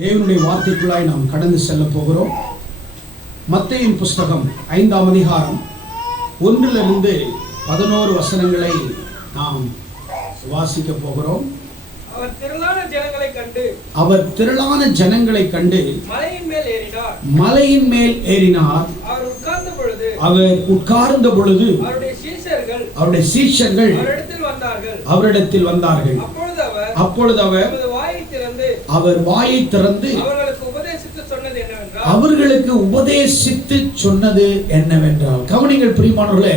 தேவனுடைய வார்த்தைக்குள்ளாய் நாம் கடந்து செல்ல போகிறோம். மத்தேயின் புஸ்தகம் 5ஆம் அதிகாரம் 1 to 11 வசனங்களை நாம் வாசிக்க போகிறோம். அவர் திரளான ஜனங்களை கண்டு மலையின் மேல் ஏறினார். அவர் உட்கார்ந்த பொழுது அவருடைய சீஷர்கள் அவரிடத்தில் வந்தார்கள். அப்பொழுது அவர் வாயை திறந்து அவர்களுக்கு உபதேசித்து சொன்னது என்னவென்றால், கவனிங்கள் பிரியமானவர்களே,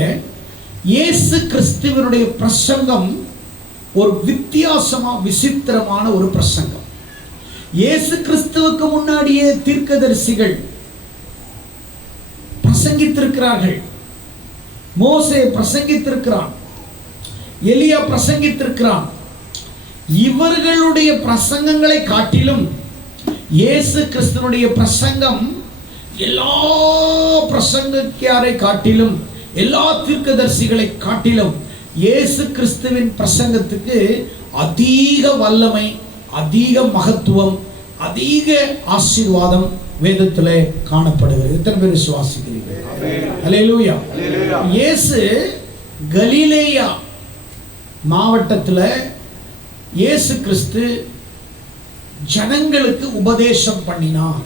இயேசு கிறிஸ்துவினுடைய பிரசங்கம் ஒரு விசித்திரமான ஒரு பிரசங்கம். இயேசு கிறிஸ்துவுக்கு முன்னாடியே தீர்க்கதரிசிகள் பிரசங்கித்திருக்கிறார்கள். மோசே பிரசங்கித்திருக்கிறான், எலியா பிரசங்கித்திருக்கிறான். இவர்களுடைய பிரசங்கங்களை காட்டிலும் இயேசு கிறிஸ்துவினுடைய பிரசங்கம் எல்லா பிரசங்கக்காரை காட்டிலும், எல்லா தீர்க்கதரிசிகளை காட்டிலும் இயேசு கிறிஸ்துவின் பிரசங்கத்துக்கு அதிக வல்லமை, அதிக மகத்துவம், அதிக ஆசீர்வாதம் வேதத்திலே காணப்படுகிறது. எத்தனை பேர் விசுவாசிக்கிறீர்கள்? அல்லேலூயா. இயேசு கலிலேயா மாவட்டத்தில் இயேசு கிறிஸ்து ஜனங்களுக்கு உபதேசம் பண்ணினார்.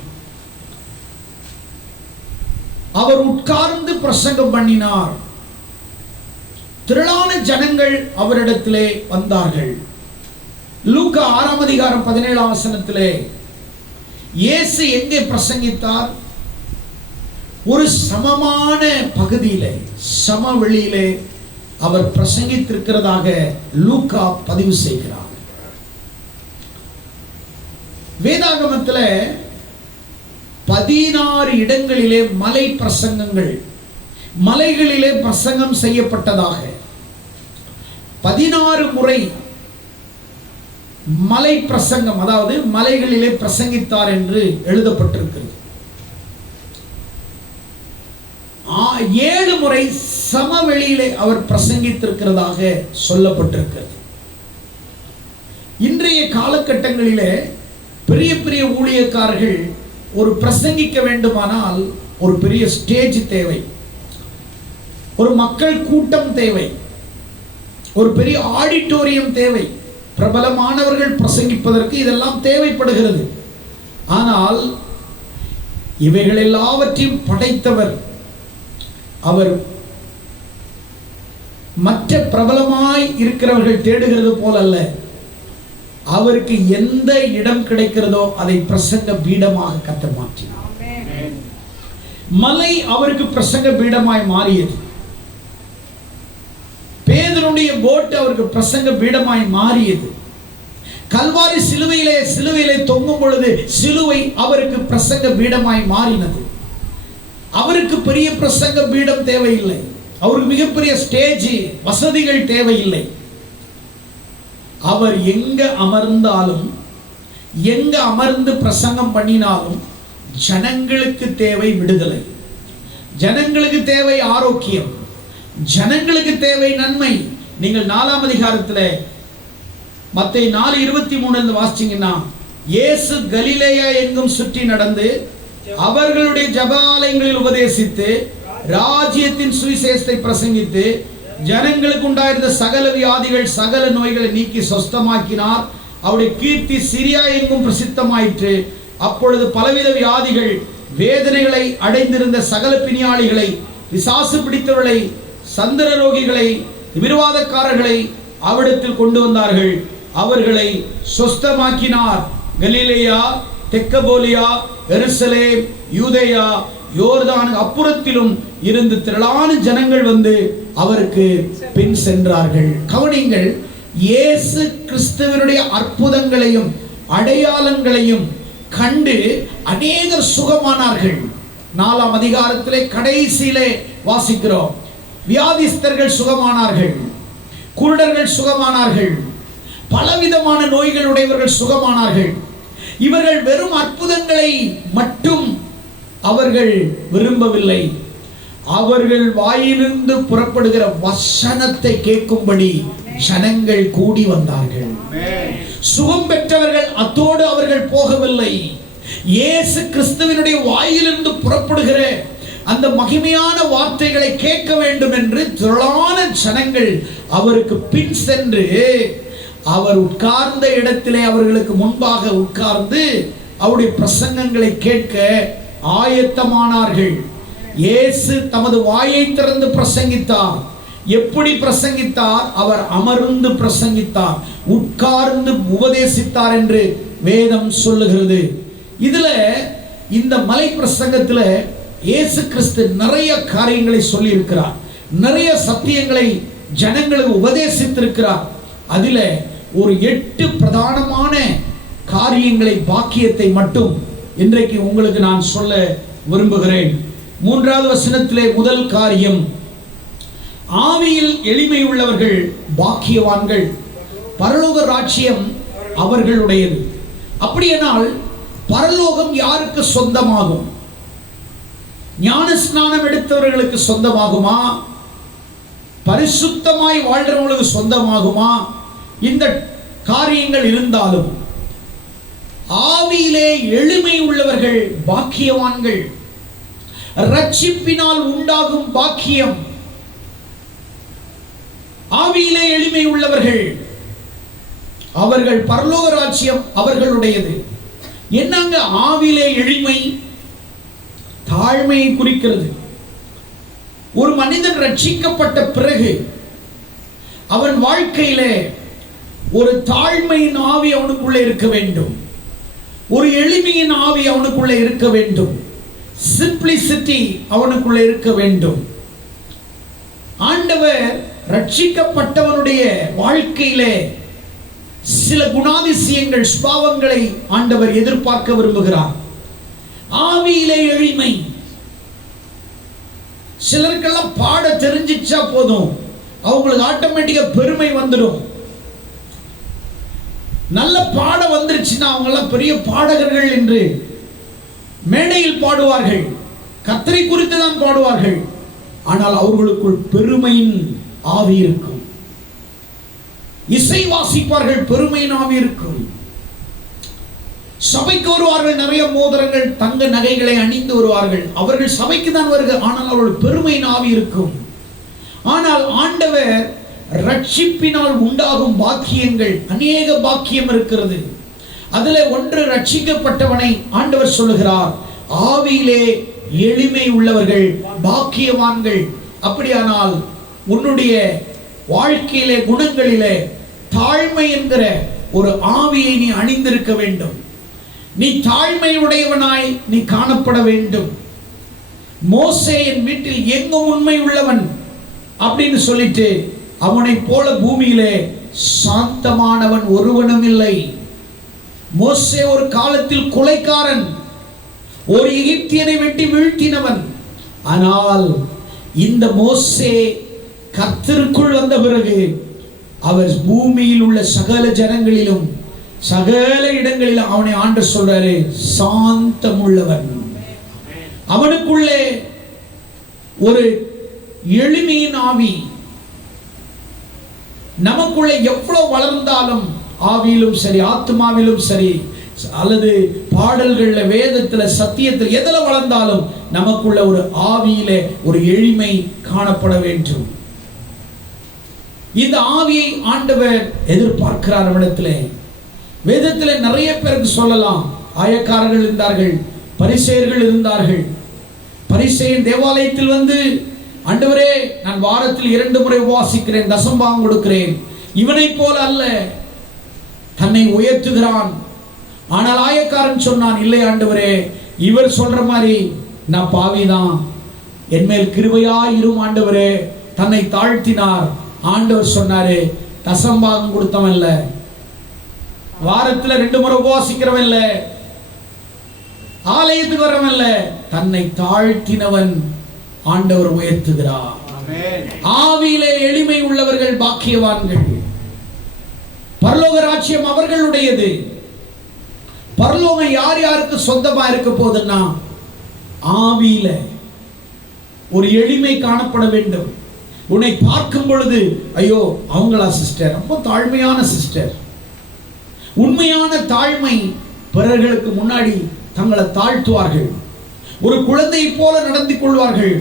அவர் உட்கார்ந்து பிரசங்கம் பண்ணினார். திரளான ஜனங்கள் அவரிடத்திலே வந்தார்கள். லூக்கா 6ஆம் அதிகாரம் 17ஆம் வசனத்திலே இயேசு எங்கே பிரசங்கித்தார்? ஒரு சமமான பகுதியிலே, சமவெளியிலே அவர் பிரசங்கித்திருக்கிறதாக லூக்கா பதிவு செய்கிறார். வேதாகமத்தில் 16 இடங்களிலே மலை பிரசங்கங்கள், மலைகளிலே பிரசங்கம் செய்யப்பட்டதாக 16 முறை மலை பிரசங்கம், அதாவது மலைகளிலே பிரசங்கித்தார் என்று எழுதப்பட்டிருக்கிறது. 7 முறை சமவெளியிலே அவர் பிரசங்கித்திருக்கிறதாக சொல்லப்பட்டிருக்கிறது. இன்றைய காலகட்டங்களிலே பெரிய பெரிய ஊழியக்காரர்கள் ஒரு பிரசங்கிக்க வேண்டுமானால் ஒரு பெரிய ஸ்டேஜ் தேவை, ஒரு மக்கள் கூட்டம் தேவை, ஒரு பெரிய ஆடிட்டோரியம் தேவை. பிரபலமானவர்கள் பிரசங்கிப்பதற்கு இதெல்லாம் தேவைப்படுகிறது. ஆனால் இவைகள் எல்லாவற்றையும் படைத்தவர் அவர் மற்ற பிரபலமாய் இருக்கிறவர்கள் தேடுகிறது போல அல்ல. அவருக்கு எந்த இடம் கிடைக்கிறதோ அதை பிரசங்க பீடமாக கர்த்தர் மாற்றினார். மலை அவருக்கு பிரசங்க பீடமாய் மாறியது. பேதுருடைய போட் அவருக்கு பிரசங்க பீடமாய் மாறியது. கல்வாரி சிலுவையிலே தொங்கும் பொழுது சிலுவை அவருக்கு பிரசங்க பீடமாய் மாறினது. அவருக்கு பெரிய பிரசங்க பீடம் தேவையில்லை. அவருக்கு மிகப்பெரிய ஸ்டேஜ் வசதிகள் தேவையில்லை. அவர் எங்க அமர்ந்தாலும், எங்க அமர்ந்து பிரசங்கம் பண்ணினாலும் ஜனங்களுக்கு தேவை விடுதலை, ஜனங்களுக்கு தேவை ஆரோக்கியம், ஜனங்களுக்கு தேவை நன்மை. நீங்கள் 4ஆம் அதிகாரத்தில் மத்தேயு 4:23 வாசிச்சீங்கன்னா, இயேசு கலிலேயா எங்கும் சுற்றி நடந்து அவர்களுடைய ஜெபாலயங்களில் உபதேசித்து ராஜ்யத்தின் சுவிசேஷத்தை பிரசங்கித்து ஜனங்களுக்கு உண்டாயிருந்த சகல வியாதிகள், சகல நோய்களை நீக்கி சொஸ்தமாக்கினார். அவருடைய கீர்த்தி சிரியா எங்கும் பிரசித்தமாயிற்று. அப்பொழுது பலவித வியாதிகள், வேதனைகளை அடைந்திருந்த சகல பிணியாளிகளை, பிசாசு பிடித்தவர்களை, சந்திர ரோகிகளை, விரோதக்காரர்களை அவிடத்தில் கொண்டு வந்தார்கள். அவர்களை சொஸ்தமாக்கினார். கலிலேயா, தெக்கப்போலியா, எருசலேம், யூதேயா, யோர்தான் அப்புறத்திலும் இருந்து திரளான ஜனங்கள் வந்து அவருக்கு பின் சென்றார்கள். கவனிங்கள், இயேசு கிறிஸ்துவினுடைய அற்புதங்களையும் அடையாளங்களையும் கண்டு அநேகர் சுகமானார்கள். 4ஆம் அதிகாரத்திலே கடைசியிலே வாசிக்கிறோம், வியாதிஸ்தர்கள் சுகமானார்கள், குருடர்கள் சுகமானார்கள், பலவிதமான நோய்களுடையவர்கள் சுகமானார்கள். இவர்கள் வெறும் அற்புதங்களை மட்டும் அவர்கள் விரும்பவில்லை. அவர்கள் வாயிலிருந்து புறப்படுகிற வசனத்தை கேட்கும்படி ஜனங்கள் கூடி வந்தார்கள். சுகம் பெற்றவர்கள் அத்தோடு அவர்கள் போகவில்லை. இயேசு கிறிஸ்துவினுடைய வாயிலிருந்து புறப்படுகிற அந்த மகிமையான வார்த்தைகளை கேட்க வேண்டும் என்று திரளான ஜனங்கள் அவருக்கு பின் சென்று அவர் உட்கார்ந்த இடத்திலே அவர்களுக்கு முன்பாக உட்கார்ந்து அவருடைய பிரசங்கங்களை கேட்க ஆயத்தமானார்கள். இயேசு தமது வாயை திறந்து பிரசங்கித்தார். எப்படி பிரசங்கித்தார்? அவர் அமர்ந்து பிரசங்கித்தார், உட்கார்ந்து உபதேசித்தார் என்று வேதம் சொல்லுகிறது. இதுல இந்த மலை பிரசங்கத்துல இயேசு கிறிஸ்து நிறைய காரியங்களை சொல்லி இருக்கிறார், நிறைய சத்தியங்களை ஜனங்களுக்கு உபதேசித்திருக்கிறார். அதில ஒரு 8 பிரதானமான காரியங்களை, பாக்கியத்தை மட்டும் இன்றைக்கு உங்களுக்கு நான் சொல்ல விரும்புகிறேன். 3வது வசனத்திலே முதல் காரியம், ஆவியில் எளிமை உள்ளவர்கள் பாக்கியவான்கள், பரலோக ராஜ்யம் அவர்களுடையது. அப்படியானால் பரலோகம் யாருக்கு சொந்தமாகும்? ஞான ஸ்நானம் எடுத்தவர்களுக்கு சொந்தமாகுமா? பரிசுத்தமாய் வாழ்றவங்களுக்கு சொந்தமாகுமா? இந்த காரியங்கள் இருந்தாலும் ஆவியிலே எளிமை உள்ளவர்கள் பாக்கியவான்கள். ரட்சிப்பினால் உண்டாகும் பாக்கியம். ஆவியிலே எளிமை உள்ளவர்கள் அவர்கள் பரலோக ராஜ்யம் அவர்களுடையது. என்னங்க ஆவியிலே எளிமை? தாழ்மையை குறிக்கிறது. ஒரு மனிதன் ரட்சிக்கப்பட்ட பிறகு அவன் வாழ்க்கையிலே ஒரு தாழ்மையின் ஆவி அவனுக்குள்ளே இருக்க வேண்டும், ஒரு எளிமையின் ஆவி அவனுக்குள்ளே இருக்க வேண்டும், சிம்பிளிசிட்டி அவனுக்குள்ளே இருக்க வேண்டும். ஆண்டவர் ரட்சிக்கப்பட்டவனுடைய வாழ்க்கையிலே சில குணாதிசயங்கள், சுபாவங்களை ஆண்டவர் எதிர்பார்க்க விரும்புகிறார். ஆவியிலே எளிமை. சிலருக்கெல்லாம் பாட தெரிஞ்சிச்சா போதும், அவங்களுக்கு ஆட்டோமேட்டிக்கா பெருமை வந்துடும். நல்ல பாட வந்துருச்சுன்னா அவங்க எல்லாம் பெரிய பாடகர்கள் என்று மேடையில் பாடுவார்கள், கர்த்தரை குறித்து தான் பாடுவார்கள். ஆனால் அவர்களுக்குள் பெருமையின் ஆவி இருக்கும். இசை வாசிப்பார்கள், பெருமையின் ஆவி இருக்கும். சபைக்கு வருவார்கள், நிறைய மோதிரங்கள், தங்க நகைகளை அணிந்து வருவார்கள். அவர்கள் சபைக்கு தான் வருகிறார்கள், ஆனால் அவர்கள் பெருமையின் ஆவி இருக்கும். ஆனால் ஆண்டவர் ரட்சிப்பினால் உண்டாகும் பாக்கியங்கள், அநேக பாக்கியம் இருக்கிறது. அதில் ஒன்று, ரட்சிக்கப்பட்டவனை ஆண்டவர் சொல்லுகிறார், ஆவியிலே எளிமை உள்ளவர்கள் பாக்கியவான்கள். அப்படியானால் உன்னுடைய வாழ்க்கையிலே, குணங்களிலே தாழ்மை என்கிற ஒரு ஆவியை நீ அணிந்திருக்க வேண்டும். நீ தாழ்மையுடையவனாய் நீ காணப்பட வேண்டும். மோசே என் வீட்டில் எங்கும் உண்மை உள்ளவன் அப்படின்னு சொல்லிட்டு அவனை போல பூமியிலே சாந்தமானவன் ஒருவனும் இல்லை. மோசே ஒரு காலத்தில் கொலைக்காரன், ஒரு எகிப்தியனை வெட்டி வீழ்த்தினவன். ஆனால் இந்த மோசே கர்த்தருக்குள் வந்த பிறகு அவர் பூமியில் உள்ள சகல ஜனங்களிலும், சகல இடங்களிலும் அவனை ஆண்டவர் சொல்றாரு, சாந்தமுள்ளவன். அவனுக்குள்ளே ஒரு எளிமையின் ஆவி. நமக்குள்ளே எவ்வளவு வளர்ந்தாலும், ஆவியிலும் சரி, ஆத்மாவிலும் சரி, அல்லது பாடல்கள்ல, வேதத்துல, சத்தியத்தில் எதில் வளர்ந்தாலும் நமக்குள்ள ஒரு ஆவியிலே ஒரு எளிமை காணப்பட வேண்டும். இந்த ஆவியை ஆண்டவர் எதிர்பார்க்கிறார் இடத்திலே. வேதத்திலே நிறைய பேருக்கு சொல்லலாம். ஆயக்காரர்கள் இருந்தார்கள், பரிசேயர்கள் இருந்தார்கள். பரிசேயன் தேவாலயத்தில் வந்து, ஆண்டவரே நான் வாரத்தில் 2 முறை உபவாசிக்கிறேன், தசம்பாகம் கொடுக்கிறேன். இவனை போல அல்ல, தன்னை உயர்த்துகிறான். ஆனால் ஆயக்காரன் சொன்னான், இல்லை ஆண்டவரே, இவர் சொல்ற மாதிரி நான் பாவிதான், என்மேல் கிருபையாய் இரும் ஆண்டவரே. தன்னை தாழ்த்தினார். ஆண்டவர் சொன்னாரு, தசம்பாகம் கொடுத்தவன் இல்ல, வாரத்துல 2 முறை உபவாசிக்கிறவன் இல்ல, ஆலயத்துக்கு வரவன் இல்ல, தன்னை தாழ்த்தினவன் ஆண்டவர் உயர்த்துகிறார். ஆவியிலே எளிமை உள்ளவர்கள் பாக்கியவான்கள். பரலோக ராஜ்யம் அவர்களுடையது. பரலோகம் யார் யாருக்கு சொந்தமா இருக்க போதுன்னா, ஆவியில ஒரு எளிமை காணப்பட வேண்டும். உன்னை பார்க்கும் பொழுது, ஐயோ அவங்களா சிஸ்டர், ரொம்ப தாழ்மையான சிஸ்டர். உண்மையான தாழ்மை பிறர்களுக்கு முன்னாடி தங்களை தாழ்த்துவார்கள். ஒரு குழந்தை போல நடந்து கொள்வார்கள்.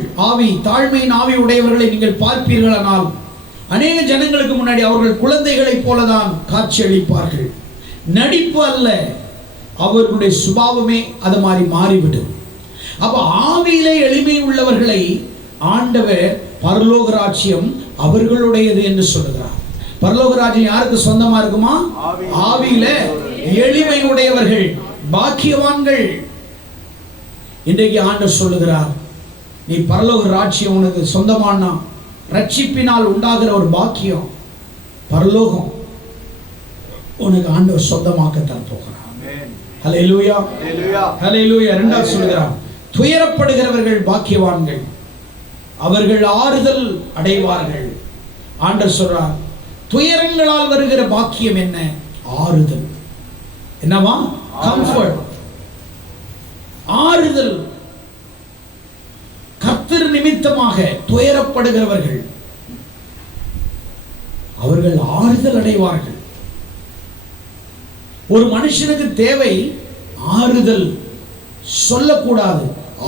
தாழ்மையின் ஆவி உடையவர்களை நீங்கள் பார்ப்பீர்களானால் அநேக ஜனங்களுக்கு முன்னாடி அவர்கள் குழந்தைகளைப் போலதான் காட்சி அளிப்பார்கள். நடிப்பு அல்ல, அவர்களுடைய சுபாவமே அது மாதிரி மாறிவிடும். அப்ப ஆவியிலே எளிமை உள்ளவர்களை ஆண்டவர் பரலோக ராஜ்யம் அவர்களுடையது என்று சொல்லுகிறார். பரலோக ராஜ்யம் யாருக்கு சொந்தமா இருக்குமா? ஆவியில எளிமை உடையவர்கள் பாக்கியவான்கள். இன்றைக்கு ஆண்டவர் சொல்லுகிறார், நீ பரலோக ராஜ்யம் உனக்கு சொந்தமானா ரட்சிப்பினால் உண்டாகிற ஒரு பாக்கியம், பரலோகம் உனக்கு ஆண்டவர் சொந்தமாக்கத்தான் போகிறார். ஹல்லேலூயா, ஹல்லேலூயா. இரண்டாவது சொல்லுகிறார், துயரப்படுகிறவர்கள் பாக்கியவான்கள், அவர்கள் ஆறுதல் அடைவார்கள். ஆண்டவர் சொல்றார், துயரங்களால் வருகிற பாக்கியம் என்ன? ஆறுதல். என்னவா? கம்ஃபர்ட், ஆறுதல். கர்த்தர் நிமித்தமாக துயரப்படுகிறவர்கள் அவர்கள் ஆறுதல் அடைவார்கள். ஒரு மனுஷனுக்கு தேவை ஆறுதல் சொல்லக்கூடாது,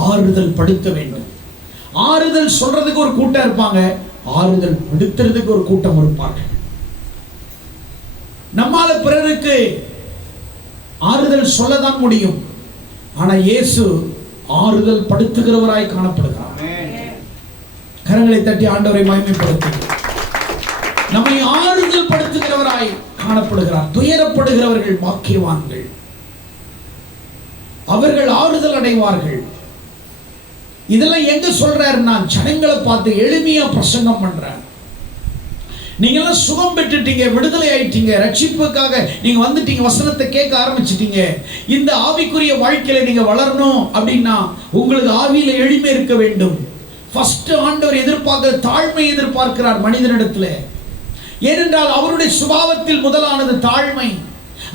ஆறுதல் படுத்த வேண்டும். ஆறுதல் சொல்றதுக்கு ஒரு கூட்டம் இருப்பாங்க, ஆறுதல் படுத்துறதுக்கு ஒரு கூட்டம் இருப்பார்கள். நம்மால பிறருக்கு ஆறுதல் சொல்லதான் முடியும், ஆனா இயேசு ஆறுதல் படுத்துகிறவராய் காணப்படுகிறார். கரங்களை தட்டி ஆண்டவரை மகிமைப்படுத்துங்கள். நம்மை ஆறுதல் படுத்துகிறவராய் காணப்படுகிறார். துயரப்படுகிறவர்கள் பாக்கியவான்கள், அவர்கள் ஆறுதல் அடைவார்கள். இதெல்லாம் எங்க சொல்றாரு? நான் ஜனங்களை பார்த்து எளிமையா பிரசங்கம் பண்றேன். நீங்க எல்லாம் சுகம் பெற்றுட்டீங்க, விடுதலை ஆயிட்டீங்க, ரட்சிப்புக்காக நீங்க வந்துட்டீங்க, வசனத்தை கேட்க ஆரம்பிச்சிட்டீங்க. இந்த ஆவிக்குரிய வாழ்க்கையில நீங்க வளரணும் அப்படின்னா உங்களுக்கு ஆவியில எளிமை இருக்க வேண்டும். ஃபர்ஸ்ட் ஆண்டவர் எதிர்பார்க்கிற தாழ்மை எதிர்பார்க்கிறார் மனிதனிடத்துல. ஏனென்றால் அவருடைய சுபாவத்தில் முதலானது தாழ்மை.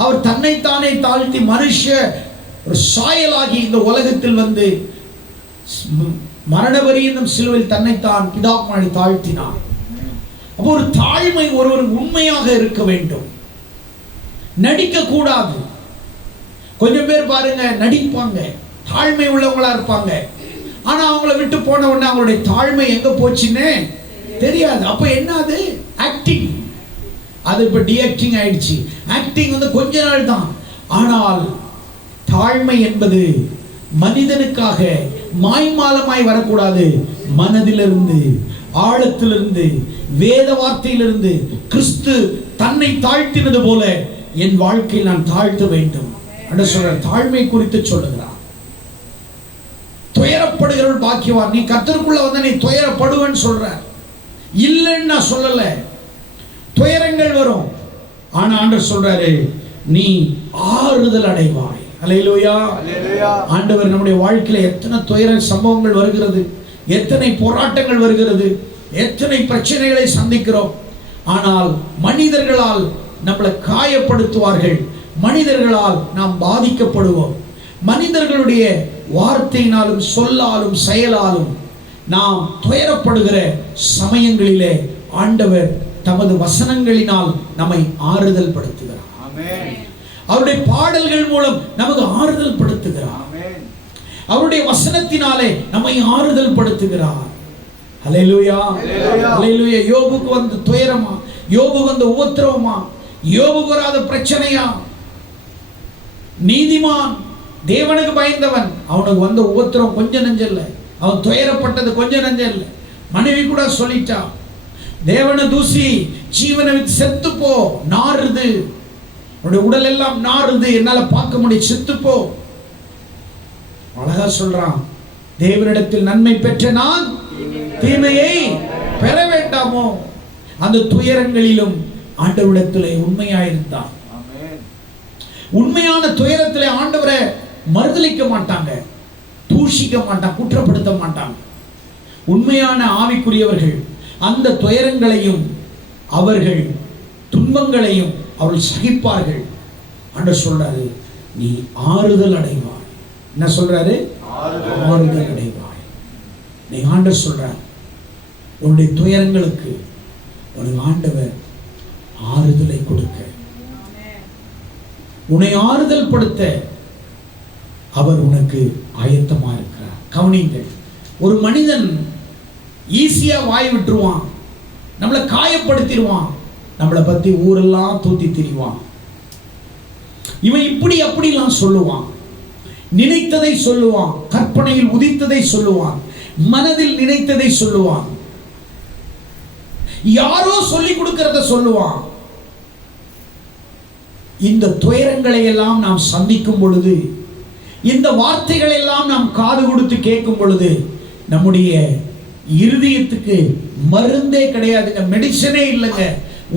அவர் தன்னைத்தானே தாழ்த்தி மனுஷ ஒரு சாயலாகி இந்த உலகத்தில் வந்து மரணபரியந்தம் சிலுவையில் தன்னைத்தான் பிதாக்குமாரி தாழ்த்தினார். அப்போ ஒரு தாழ்மை, ஒருவர் உண்மையாக இருக்க வேண்டும், நடிக்க கூடாது. கொஞ்சம் பேர் பாருங்க நடிப்பாங்க, தாழ்மை உள்ளவங்களா இருப்பாங்க, ஆனா அவங்கள விட்டு போன உடனே அவங்களுடைய தாழ்மை எங்க போச்சுன்னு தெரியாது. அப்ப என்ன? அது ஆக்டிங். அது இப்ப டிஆக்டிங் ஆயிடுச்சு. ஆக்டிங் வந்து கொஞ்ச நாள் தான். ஆனால் தாழ்மை என்பது மனிதனுக்காக மாய்மாலமாய் வரக்கூடாது. மனதிலிருந்து, ஆழத்திலிருந்து, வேத வார்த்தையிலிருந்து கிறிஸ்து தன்னை தாழ்த்தினது போல என் வாழ்க்கையில் நான் தாழ்த்த வேண்டும் என்று சொல்ற தாழ்மை குறித்து சொல்லுகிறார். துயரப்படுகிறவள் பாக்கியவான். நீ கர்த்தருக்குள்ள வந்த நீ துயரப்படுவேன்னு சொல்ற, இல்லைன்னு நான் சொல்லல. துயரங்கள் வரும், ஆனா ஆண்டவர் சொல்றாரு நீ ஆறுதல் அடைவாய். அல்லேலூயா, அல்லேலூயா. ஆண்டவர் நம்முடைய வாழ்க்கையில எத்தனை துயர சம்பவங்கள் வருகிறது, எத்தனை போராட்டங்கள் வருகிறது, எத்தனை பிரச்சனைகளை சந்திக்கிறோம். ஆனால் மனிதர்களால் நம்மளை காயப்படுத்துவார்கள், மனிதர்களால் நாம் பாதிக்கப்படுவோம். மனிதர்களுடைய வார்த்தையினாலும் சொல்லாலும் செயலாலும் நாம் துயரப்படுகிற சமயங்களிலே ஆண்டவர் தமது வசனங்களினால் நம்மை ஆறுதல் படுத்துகிறார். அவருடைய பாடல்கள் மூலம் நமக்கு ஆறுதல் படுத்துகிறார். அவருடைய வசனத்தினாலே நம்மை ஆறுதல் படுத்துகிறார். அல்லேலூயா, அல்லேலூயா. யோபுக்கு வந்த துயரமா, யோபுக்கு வந்த உபத்திரவமா, யோபுக்கு வராத பிரச்சனையா? நீதிமான், தேவனுக்கு பயந்தவன், அவனுக்கு வந்த உபத்திரம் கொஞ்சம் நெஞ்சல்ல. அவன் துயரப்பட்டது கொஞ்சம் நெஞ்சல்ல. மனைவி கூட சொல்லிட்டா, தேவனை தூசி, ஜீவனை செத்து போ, நாறுது, உன்னுடைய உடல் எல்லாம் நாறுது, என்னால பார்க்க முடியும், செத்து போ. அழகா சொல்றான், தேவனிடத்தில் நன்மை பெற்ற நான் தீமையை பெற வேண்டாமோ? அந்த துயரங்களிலும் ஆண்டவரிடத்திலே உண்மையாயிருந்தான். உண்மையான துயரத்திலே ஆண்டவரை மறுதலிக்க மாட்டாங்க, தூஷிக்க மாட்டாங்க, குற்றப்படுத்த மாட்டாங்க. உண்மையான ஆவிக்குரியவர்கள் அந்த துயரங்களையும் அவர்கள் துன்பங்களையும் அவர்கள் சகிப்பார்கள். ஆண்டவர் சொல்றாரு நீ ஆறுதல் அடைவாய். என்ன சொல்றாரு? ஆறுதல் அடைவாய். நீ ஆண்டவர் சொல்றார் உன்னுடைய துயரங்களுக்கு உனக்கு ஆண்டவர் ஆறுதலை கொடுக்க. உன்னை ஆறுதல் படுத்த அவர் உனக்கு ஆயத்தமா இருக்கிறார். கவனிங்கள், ஒரு மனிதன் ஈஸியா வாய் விட்டுருவான், நம்மளை காயப்படுத்திடுவான், நம்மளை பத்தி ஊரெல்லாம் தூத்தி திரிவான். இவன் இப்படி அப்படிலாம் சொல்லுவான், நினைத்ததை சொல்லுவான், கற்பனையில் உதித்ததை சொல்லுவான், மனதில் நினைத்ததை சொல்லுவான், யாரோ சொல்லிக் கொடுக்கிறத சொல்லுவான். இந்த துயரங்களை எல்லாம் நாம் சந்திக்கும் பொழுது, இந்த வார்த்தைகளை எல்லாம் நாம் காது கொடுத்து கேட்கும் பொழுது, நம்முடைய இருதயத்துக்கு மருந்தே கிடையாதுங்க, மெடிசனே இல்லைங்க.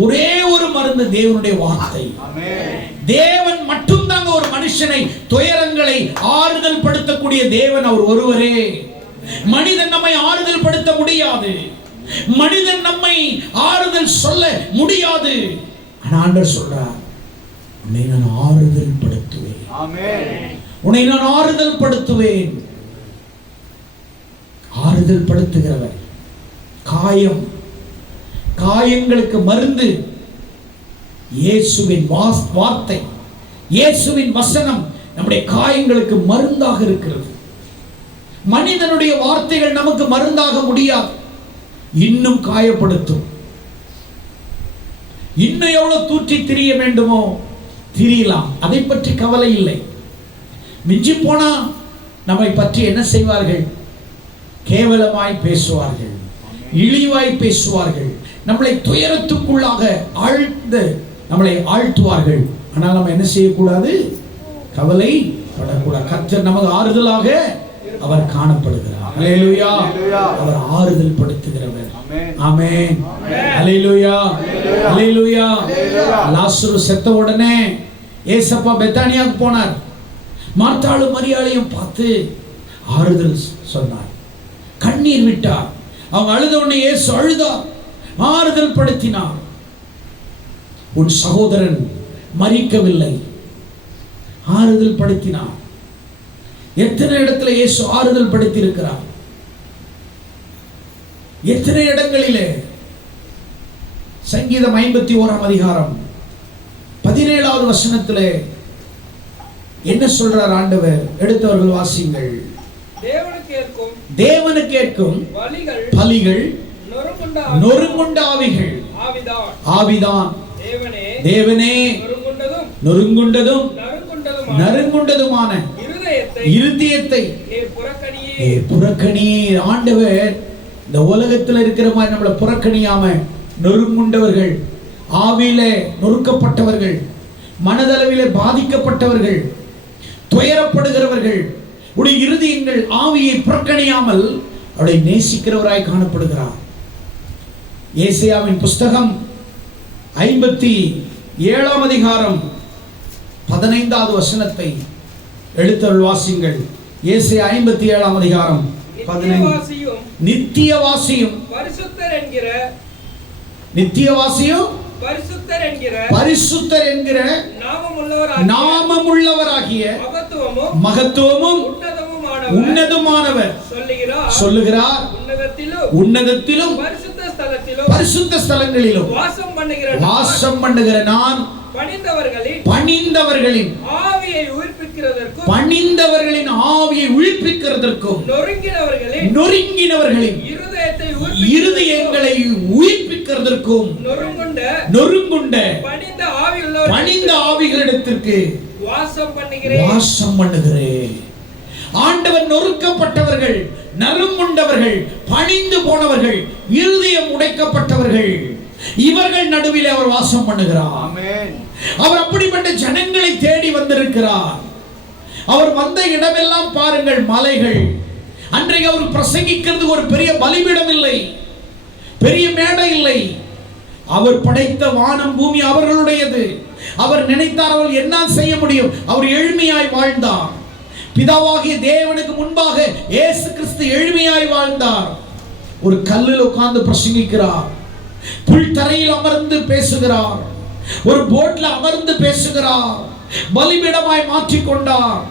ஒரே ஒரு மருந்து தேவனுடைய வார்த்தை. தேவன் மட்டும்தாங்க ஒரு மனுஷனை துயரங்களை ஆறுதல் படுத்தக்கூடிய தேவன், அவர் ஒருவரே. மனிதன் நம்மை ஆறுதல் படுத்த முடியாது, மனிதன் நம்மை ஆறுதல் சொல்ல முடியாது. ஆண்டவர் சொல்றார், உன்னை நான் ஆறுதல் படுத்துவேன். ஆமென். உன்னை நான் ஆறுதல் படுத்துவேன். ஆறுதல் படுத்துகிறவர். காயங்களுக்கு மருந்து இயேசுவின் வார்த்தை, இயேசுவின் வசனம் நம்முடைய காயங்களுக்கு மருந்தாக இருக்கிறது. மனிதனுடைய வார்த்தைகள் நமக்கு மருந்தாக முடியாது, இன்னும் காயப்படுத்தும். இன்னும் எவ்வளவு தூற்றி திரிய வேண்டுமோ திரியலாம், அதை பற்றி கவலை இல்லை. மிஞ்சி போனா நம்மை பற்றி என்ன செய்வார்கள்? கேவலமாய் பேசுவார்கள், இழிவாய் பேசுவார்கள், நம்மளை துயரத்துக்குள்ளாக ஆழ்ந்து நம்மளை ஆழ்த்துவார்கள். ஆனால் நம்ம என்ன செய்யக்கூடாது? கவலை படக்கூடாது. கர்த்தர் நமக்கு ஆறுதலாக அவர் காணப்படுகிறார். அல்லேலூயா. அவர் ஆறுதல் படுத்துகிறவர். ஆமென். அல்லேலூயா. அல்லேலூயா. லாசரு செத்த உடனே ஏசப்பா பெத்தானியாவுக்கு போனார். மார்த்தாளும் மரியாளையும் பார்த்து ஆறுதல் சொன்னார், கண்ணீர் விட்டார். அவங்க அழுத உடனே இயேசு அழுதார், ஆறுதல் படுத்தினார். உன் சகோதரன் மரிக்கவில்லை, ஆறுதல் படுத்தினார். எத்தனை இடத்துல இயேசு ஆறுதல் படுத்தி இருக்கிறார், எத்தனை இடங்களிலே. சங்கீதம் 51 அதிகாரம் 17வது வசனத்திலே என்ன சொல்றார் ஆண்டவர்? எடுத்தவர்கள் வாசிங்கள். தேவனுக்கு ஏற்கும் பலிகள் நொறுங்குண்ட ஆவிகள் ஆவிதான். தேவனே நொறுங்குண்டதும் நறுங்குண்டதுமான இருதயத்தை புறக்கணியே. ஆண்டவர் இந்த உலகத்தில் இருக்கிற மாதிரி நம்மளை புறக்கணியாம, நொறுங்குண்டவர்கள், ஆவியிலே நொறுக்கப்பட்டவர்கள், மனதளவிலே பாதிக்கப்பட்டவர்கள், துயரப்படுகிறவர்கள் உடைய இருதயங்கள் ஆவியை புறக்கணியாமல் அவளை நேசிக்கிறவராய் காணப்படுகிறார். ஏசாயாவின் புஸ்தகம் 57 அதிகாரம் 15வது வசனத்தை எடுத்தவர்கள் வாசிங்கள். ஏசாயா 57 அதிகாரம் 15. நித்தியவாசியும் பரிசுத்தர் என்கிற நாமமுள்ளவராகிய மகத்துவமும் உன்னதமானவர் சொல்லுகிறார், உன்னதத்திலும் பரிசுத்த ஸ்தலங்களிலும் வாசம் பண்ணுகிற நான் பணிந்தவர்களின் ஆவியை உயிர்ப்பிக்கிறதற்கும் நொறுங்கினவர்களின் இருதயங்களை உயிர்ப்பிக்கிறதற்கும் நொறுங்குண்ட பணிந்த ஆவிகளிடத்திற்கு வாசம் பண்ணுகிறேன். ஆண்டவர் நொறுக்கப்பட்டவர்கள், நறுங்குண்டவர்கள், பணிந்து போனவர்கள், இருதயம் உடைக்கப்பட்டவர்கள், இவர்கள் நடுவில் அவர் வாசம் பண்ணுகிறார். அவர் அப்படிப்பட்ட ஜனங்களை தேடி வந்திருக்கிறார். அவர் வந்த இடமெல்லாம் பாருங்கள், மலைகள். அன்றைக்கு அவர் பிரசங்கிக்கிறது ஒரு பெரிய பலிபீடம் இல்லை, பெரிய மேடை இல்லை. அவர் படைத்த வானம் பூமி அவர்களுடையது. அவர் நினைத்தார் அவர்கள் என்ன செய்ய முடியும்? அவர் எளிமையாய் வாழ்ந்தார். பிதாவாகிய தேவனுக்கு முன்பாக இயேசு கிறிஸ்து எளிமையாய் வாழ்ந்தார். ஒரு கல்லில் உட்கார்ந்து பிரசங்கிக்கிறார், புல் தரையில் அமர்ந்து பேசுகிறார், ஒரு போட்ல அமர்ந்து பேசுகிறார், பலிபீடமாய் மாற்றிக்கொண்டார்.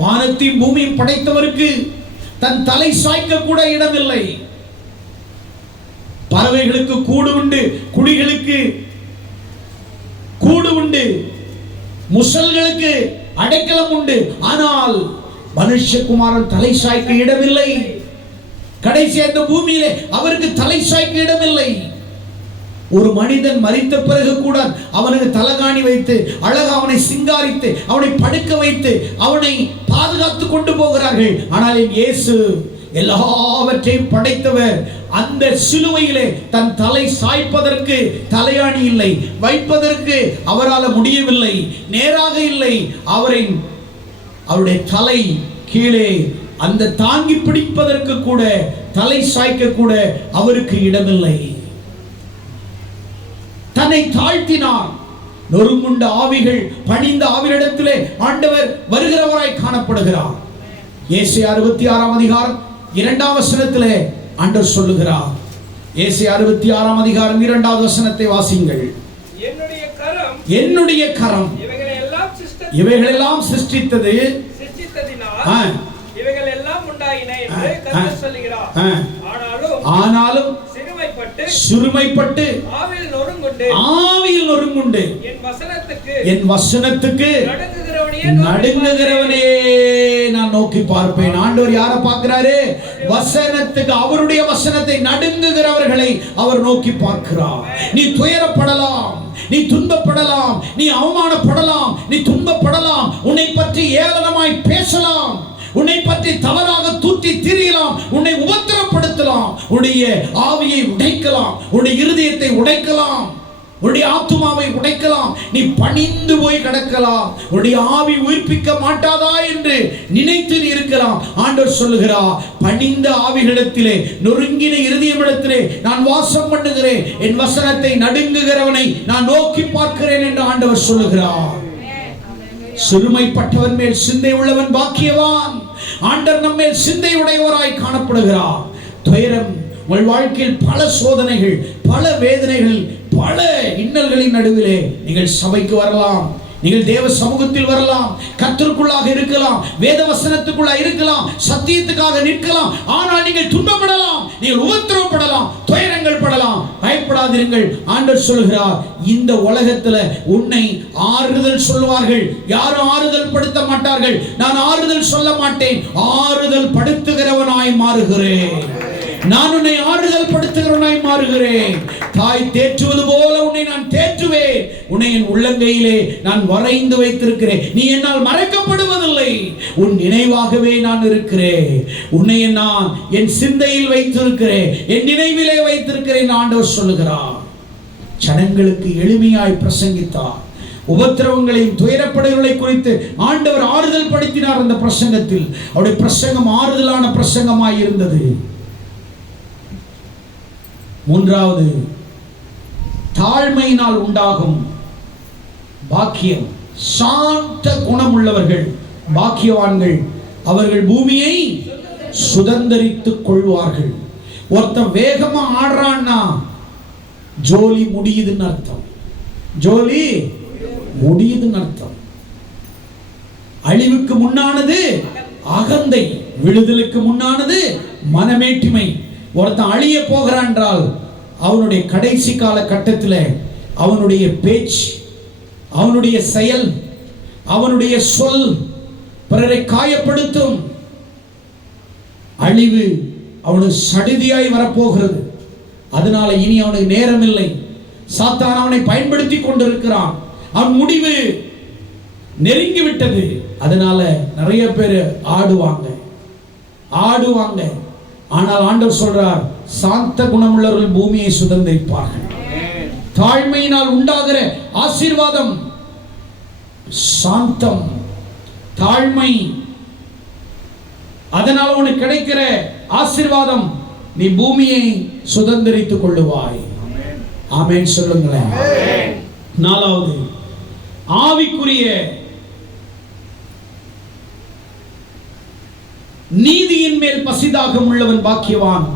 வானத்தையும் பூமியும் படைத்தவருக்கு தன் தலை சாய்க்க கூட இடமில்லை. பறவைகளுக்கு கூடு உண்டு, குடிகளுக்கு கூடு உண்டு, முசல்களுக்கு அடைக்கலம் உண்டு, ஆனால் மனுஷகுமாரன் தலை சாய்க்க இடமில்லை. கடைசி அந்த பூமியிலே அவருக்கு தலை சாய்க்க இடமில்லை. ஒரு மனிதன் மரித்த பிறகு கூட அவனுக்கு தலகாணி வைத்து அழகா அவனை சிங்காரித்து அவனை படுக்க வைத்து அவனை பாதுகாத்து கொண்டு போகிறார்கள். ஆனால் இயேசு எல்லாவற்றையும் படைத்தவர் அந்த சிலுவையிலே தன் தலை சாய்ப்பதற்கு தலையாணி இல்லை, வைப்பதற்கு அவரால் முடியவில்லை, நேராக இல்லை. அவருடைய தலை கீழே அந்த தாங்கி பிடிப்பதற்கு கூட, தலை சாய்க்க கூட அவருக்கு இடமில்லை. தன்னை தாழ்த்தினார். நொறுங்குண்ட ஆவிகள் பணிந்த ஆவியிடத்திலே ஆண்டவர் வருகிறவராய் காணப்படுகிறார். ஏசாயா 66 அதிகாரம் 2 வசனத்திலே ஆண்டவர் சொல்லுகிறார். ஏசாயா 66 அதிகாரம் 2 வசனத்தை வாசியுங்கள். என்னுடைய கரம் இவைகளெல்லாம் சிருஷ்டித்தது, ஆனாலும் சிறுமைப்பட்டு ஆவியில் நொறுங்குண்டு என் வசனத்துக்கு நடுங்குகிறவனே நான் நோக்கி பார்ப்பேன். ஆண்டவர் யாரை பார்க்கிறாரு? வசனத்துக்கு, அவருடைய வசனத்தை நடுங்குகிறவர்களை அவர் நோக்கி பார்க்கிறார். நீ துயரப்படலாம், நீ துன்பப்படலாம், நீ அவமானப்படலாம், நீ துன்பப்படலாம், உன்னை பற்றி ஏளனமாய் பேசலாம், உன்னை பற்றி தவறாக தூற்றி திரியலாம், உன்னை உபத்திரப்படுத்தலாம், உன்னுடைய ஆவியை உடைக்கலாம், உன்னுடைய இருதயத்தை உடைக்கலாம், உன்னுடைய ஆத்துமாவை உடைக்கலாம், நீ பணிந்து போய் கிடக்கலாம், உன்னுடைய ஆவி உயிர்ப்பிக்க மாட்டாதா என்று நினைத்து இருக்கலாம். ஆண்டவர் சொல்லுகிறார், பணிந்த ஆவிகளிடத்திலே, நொறுங்கின இருதயமிடத்திலே நான் வாசம் பண்ணுகிறேன், என் வசனத்தை நடுங்குகிறவனை நான் நோக்கி பார்க்கிறேன் என்று ஆண்டவர் சொல்லுகிறார். சிறுமைப்பட்டவன் மேல் சிந்தை உள்ளவன் பாக்கியவான். ஆண்டவர் நம்மேல் சிந்தை உடையவராய் காணப்படுகிறார். துயரம், உங்கள் வாழ்க்கையில் பல சோதனைகள், பல வேதனைகள், பல இன்னல்களின் நடுவிலே நீங்கள் சபைக்கு வரலாம், நீங்கள் தேவ சமூகத்தில் வரலாம், கர்த்தருக்குள்ளாக இருக்கலாம், வேத வசனத்துக்குள்ளாக இருக்கலாம், சத்தியத்துக்காக நிற்கலாம். ஆனால் நீங்கள் துன்பப்படலாம், நீங்கள் உபத்திரவப்படலாம், துயரங்கள் படலாம். பயப்படாதீர்கள். ஆண்டவர் சொல்கிறார், இந்த உலகத்துல உன்னை ஆறுதல் சொல்லுவார்கள், யாரும் ஆறுதல் படுத்த மாட்டார்கள். நான் ஆறுதல் சொல்ல மாட்டேன், ஆறுதல் படுத்துகிறவனாய் மாறுகிறேன். நான் உன்னை ஆறுதல் படுத்துகிறவனாய் மாறுகிறேன். தாய் தேற்றுவது போல உன்னை நான் தேற்றுவேன். உன்னை என் உள்ளங்கையிலே நான் வரைந்து வைத்திருக்கிறேன். நீ என்னால் மறைக்கப்படுவதில்லை, உன் நினைவாகவே நான் இருக்கிறேன். உன்னை நான் என் சிந்தையில் வைத்திருக்கிறேன், என் நினைவிலே வைத்திருக்கிறேன். ஆண்டவர் சொல்லுகிறார். ஜனங்களுக்கு எளிமையாய் பிரசங்கித்தார். உபத்திரவங்களையும் துயரப்படுகளை குறித்து ஆண்டவர் ஆறுதல் படுத்தினார். அந்த பிரசங்கத்தில் அவருடைய பிரசங்கம் ஆறுதலான பிரசங்கமாய் இருந்தது. மூன்றாவது, தாழ்மையினால் உண்டாகும் பாக்கியம். சாந்த குணம் உள்ளவர்கள் பாக்கியவான்கள், அவர்கள் பூமியை சுதந்தரித்துக் கொள்வார்கள். ஒருத்தன் வேகமா ஆடுறான்னா ஜோலி முடியுதுன்னு அர்த்தம். ஜோலி முடியுதுன்னு அர்த்தம். அழிவுக்கு முன்னானது அகந்தை, விடுதலுக்கு முன்னானது மனமேட்டிமை. ஒருத்தன் அழிய போகிறான் என்றால் அவனுடைய கடைசி கால கட்டத்தில் அவனுடைய பேச்சு, அவனுடைய செயல், அவனுடைய சொல் பிறரை காயப்படுத்தும். அழிவு அவனுக்கு சடுதியாய் வரப்போகிறது. அதனால இனி அவனுக்கு நேரம் இல்லை. சாத்தான் அவனை பயன்படுத்தி கொண்டிருக்கிறான். அவன் முடிவு நெருங்கி விட்டது. அதனால நிறைய பேர் ஆடுவாங்க. ஆனால் ஆண்டவர் சொல்றார், சாந்த குணமுள்ளவர்கள் பூமியை சுதந்தரிப்பார்கள். தாழ்மையினால் உண்டாகிற ஆசீர்வாதம் சாந்தம், தாழ்மை. அதனால் உனக்கு கிடைக்கிற ஆசீர்வாதம், நீ பூமியை சுதந்தரித்துக் கொள்ளுவாய். ஆமென் சொல்லுங்களேன். நாலாவது, ஆவிக்குரிய நீதியின் மேல் பசிதாகம் உள்ளவன் பாக்கியவான்,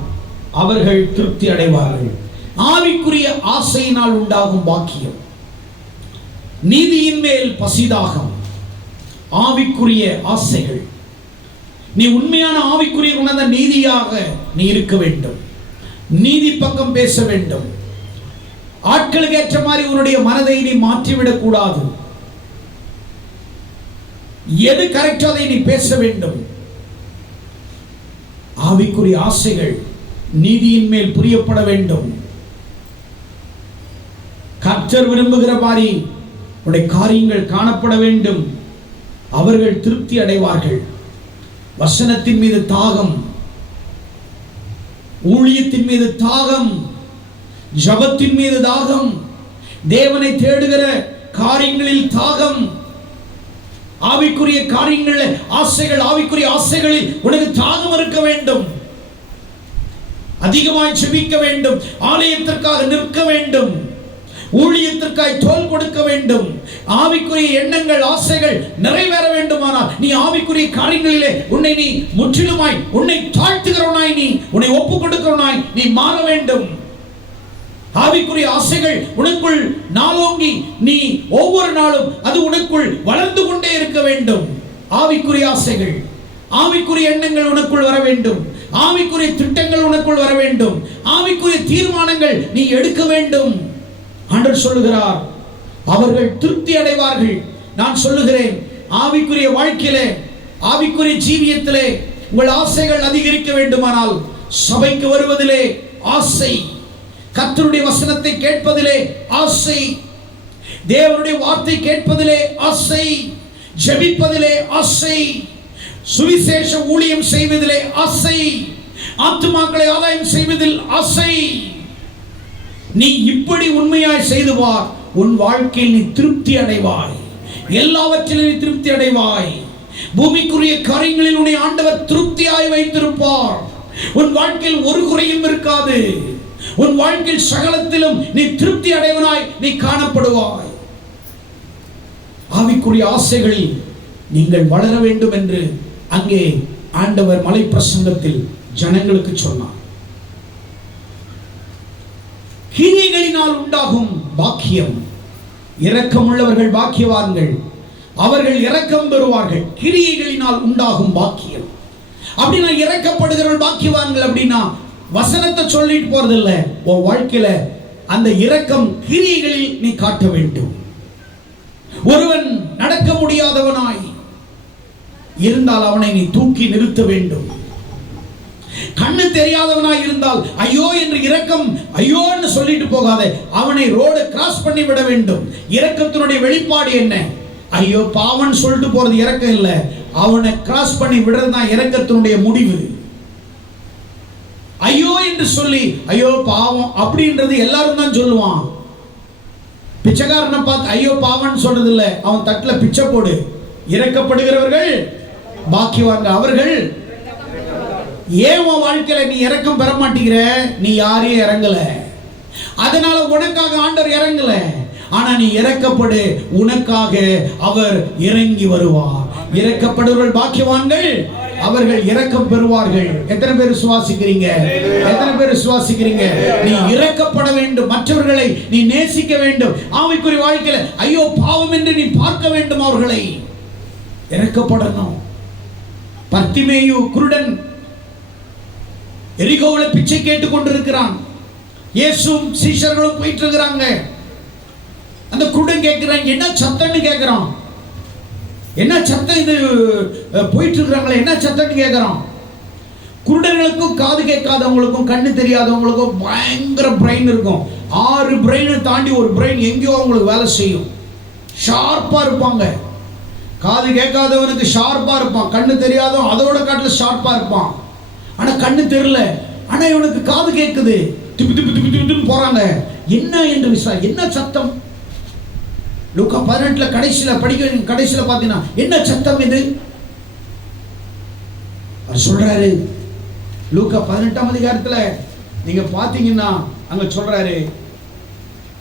அவர்கள் திருப்தி அடைவார்கள். ஆவிக்குரிய ஆசையினால் உண்டாகும் பாக்கியம். நீதியின் மேல் பசிதாகம், ஆவிக்குரிய ஆசைகள். நீ உண்மையான ஆவிக்குரிய உணர்ந்த நீதியாக நீ இருக்க வேண்டும். நீதி பக்கம் பேச வேண்டும். ஆட்களுக்கு ஏற்ற மாதிரி உன்னுடைய மனதை நீ மாற்றிவிடக் கூடாது. எது கரெக்டோ அதை நீ பேச வேண்டும். ஆவிக்குரிய ஆசைகள் நீதியின் மேல் புரியப்பட வேண்டும். கர்த்தர் விரும்புகிற மாதிரி உடைய காரியங்கள் காணப்பட வேண்டும். அவர்கள் திருப்தி அடைவார்கள். வசனத்தின் மீது தாகம், ஊழியத்தின் மீது தாகம், ஜபத்தின் மீது தாகம், தேவனை தேடுகிற காரியங்களில் தாகம், ஆவிக்குரிய காரியங்களில் ஆசைகள், ஆவிக்குரிய ஆசைகளில் உனக்கு தாகம் இருக்க வேண்டும். அதிகமாய் ஜெபிக்க வேண்டும். ஆலயத்திற்காக நிற்க வேண்டும். ஊழியத்திற்காய் தோள் கொடுக்க வேண்டும். ஆவிக்குரிய எண்ணங்கள், ஆசைகள் நிறைவேற வேண்டுமானால் நீ ஆவிக்குரிய காரியங்களிலே உன்னை நீ முற்றிலுமாய் உன்னை தாழ்த்துகிறவனாய், நீ உன்னை ஒப்பு கொடுக்கிறவனாய் நீ மாற வேண்டும். ஆவிக்குரிய ஆசைகள் உனக்குள் நாளோங்கி நீ ஒவ்வொரு நாளும் அது உனக்குள் வளர்ந்து கொண்டே இருக்க வேண்டும். ஆவிக்குரிய ஆசைகள், ஆவிக்குரிய எண்ணங்கள் உனக்குள் வர வேண்டும். ஆவிக்குரிய திட்டங்கள் உனக்குள் வர வேண்டும். ஆவிக்குரிய தீர்மானங்கள் நீ எடுக்க வேண்டும். ஆண்டவர் சொல்லுகிறார், அவர்கள் திருப்தி அடைவார்கள். நான் சொல்லுகிறேன், ஆவிக்குரிய வாழ்க்கையிலே, ஆவிக்குரிய ஜீவியத்திலே உங்கள் ஆசைகள் அதிகரிக்க வேண்டுமானால் சபைக்கு வருவதிலே ஆசை, கர்த்தருடைய வசனத்தை கேட்பதிலே ஆசை, தேவனுடைய வார்த்தை கேட்பதிலே ஆசை, ஜெபிப்பதிலே ஆசை, சுவிசேஷ ஊழியம் செய்வதிலே ஆசை, ஆத்துமாக்களை ஆதாயம் செய்வதில் ஆசை. நீ இப்படி உண்மையாய் செய்து பார், உன் வாழ்க்கையில் நீ திருப்தி அடைவாய். எல்லாவற்றிலும் நீ திருப்தி அடைவாய். பூமிக்குரிய காரியங்களில் உன்னை ஆண்டவர் திருப்தியாய் வைத்திருப்பார். உன் வாழ்க்கையில் ஒரு குறையும் இருக்காது. உன் வாழ்க்கையில் சகலத்திலும் நீ திருப்தி அடைவனாய் நீ காணப்படுவாய். ஆவிக்குரிய ஆசைகளில் நீங்கள் வளர வேண்டும் என்று அங்கே ஆண்டவர் மலை பிரசங்கத்தில் ஜனங்களுக்கு சொன்னார். கிரியைகளினால் உண்டாகும் பாக்கியம். இரக்கமுள்ளவர்கள் பாக்கியவான்கள், அவர்கள் இரக்கம் பெறுவார்கள். கிரியைகளினால் உண்டாகும் பாக்கியம் அப்படின்னா இரக்கப்படுகிறவர்கள் பாக்கியவான்கள். அப்படின்னா வசனத்தை சொல்லிட்டு போறதில்லை, உன் வாழ்க்கையில அந்த இரக்கம் கிரியைகளில் நீ காட்ட வேண்டும். ஒருவன் நடக்க முடியாதவனாய் இருந்தால் அவனை நீ தூக்கி நிறுத்த வேண்டும். கண்ணு தெரியாதவனாய் இருந்தால் ஐயோ என்று இரக்கம், ஐயோன்னு சொல்லிட்டு போகாதே, அவனை ரோடு கிராஸ் பண்ணி விட வேண்டும். இரக்கத்தினுடைய வெளிப்பாடு என்ன? ஐயோ பாவன் சொல்லிட்டு போறது இரக்கம் இல்லை, அவனை கிராஸ் பண்ணி விடுறது தான் இரக்கத்தினுடைய முடிவு. ஐயோ என்று சொல்லி ஐயோ பாவம் அப்படின்றது எல்லாரும் தான் சொல்லுவான். பிச்சைக்காரனை பார்த்து ஐயோ பாவன் சொல்றது இல்லை, அவன் தட்டுல பிச்சை போடு. இரக்கப்படுகிறவர்கள் பாக்கியவான்கள், அவர்கள். ஏன் உன் வாழ்க்கையில நீ இரக்கம் பெற மாட்டேங்கிற? நீ யாரையும் இறங்கல, அதனால உனக்காக ஆண்டவர் இறங்கல. ஆனா நீ இரக்கப்படு, உனக்காக அவர் இறங்கி வருவார். இரக்கப்படுவர்கள் பாக்கியவான்கள், அவர்கள் இரக்கம் பெறுவார்கள். எத்தனை பேர் விசுவாசிக்கிறீங்க? எத்தனை பேர் விசுவாசிக்கிறீங்க? நீ இரக்கப்பட வேண்டும், மற்றவர்களை நீ நேசிக்க வேண்டும். ஆவிக்குரிய வாழ்க்கையில ஐயோ பாவம் என்று நீ பார்க்க வேண்டும், அவர்களை இரக்கப்படணும். பர்த்திமேயு குருடன் எரிகோவில் பிச்சை கேட்டுக் கொண்டிருக்கிறான். இயேசுவும் சீஷர்களும் போயிட்டு இருக்கிறாங்க. அந்த குருடன் கேட்கிறான், என்ன சத்தம்னு கேட்கிறான். என்ன சத்தம் இது, போயிட்டு இருக்கிறாங்களே என்ன சத்தம்னு கேட்கிறான். குருடர்களுக்கும் காது கேட்காதவங்களுக்கும் கண்ணு தெரியாதவங்களுக்கும் பயங்கர பிரெயின் இருக்கும். 6 பிரெயினை தாண்டி ஒரு பிரெயின் எங்கேயோ அவங்களுக்கு வேலை செய்யும். ஷார்ப்பா இருப்பாங்க. காது கேட்காதவனுக்கு ஷார்ப்பா இருப்பான், கண்ணு தெரியாதவன் அதோட காட்டில் ஷார்ப்பா இருப்பான். ஆனா கண்ணு தெரியல, ஆனா இவனுக்கு காது கேட்குது. திப்பு திப்பு திப்பு திப்புன்னு போறாங்க. என்ன என்று விசாரி, என்ன சத்தம்? லூக்கா 18 கடைசியில படிக்க, கடைசியில பாத்தீங்கன்னா என்ன சத்தம் இது? அவர் சொல்றாரு, லூக்கா 18ஆம் அதிகாரத்துல நீங்க பாத்தீங்கன்னா அங்க சொல்றாரு,